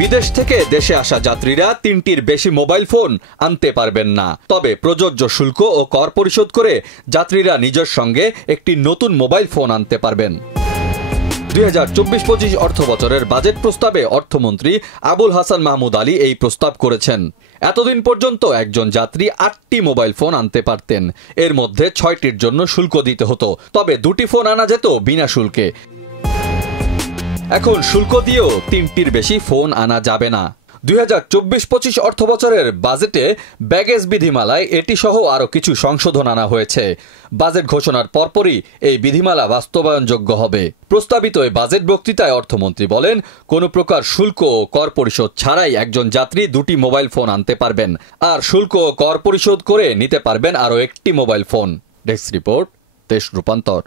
বিদেশ থেকে দেশে আসা যাত্রীরা ৩টির বেশি মোবাইল ফোন আনতে পারবেন না। তবে প্রযোজ্য শুল্ক ও কর পরিশোধ করে যাত্রীরা নিজের সঙ্গে একটি নতুন মোবাইল ফোন আনতে পারবেন। 2024-25 অর্থবছরের বাজেট প্রস্তাবে অর্থমন্ত্রী আবুল হাসান মাহমুদ আলী এই প্রস্তাব করেছেন। এতদিন পর্যন্ত একজন যাত্রী 8টি মোবাইল ফোন আনতে পারতেন। এর মধ্যে 6টির জন্য শুল্ক দিতে হতো, তবে 2টি ফোন আনা যেত বিনা শুল্কে। এখন শুল্ক দিয়েও 3টির বেশি ফোন আনা যাবে না। 2024-25 অর্থবছরের বাজেটে ব্যাগেজ বিধিমালায় এটি সহ আরও কিছু সংশোধন আনা হয়েছে। বাজেট ঘোষণার পরপরই এই বিধিমালা বাস্তবায়নযোগ্য হবে। প্রস্তাবিত এই বাজেট বক্তৃতায় অর্থমন্ত্রী বলেন, কোনো প্রকার শুল্ক ও কর পরিশোধ ছাড়াই একজন যাত্রী 2টি মোবাইল ফোন আনতে পারবেন, আর শুল্ক ও কর পরিশোধ করে নিতে পারবেন আরও একটি মোবাইল ফোন। ডেস্ক রিপোর্ট, দেশ রূপান্তর।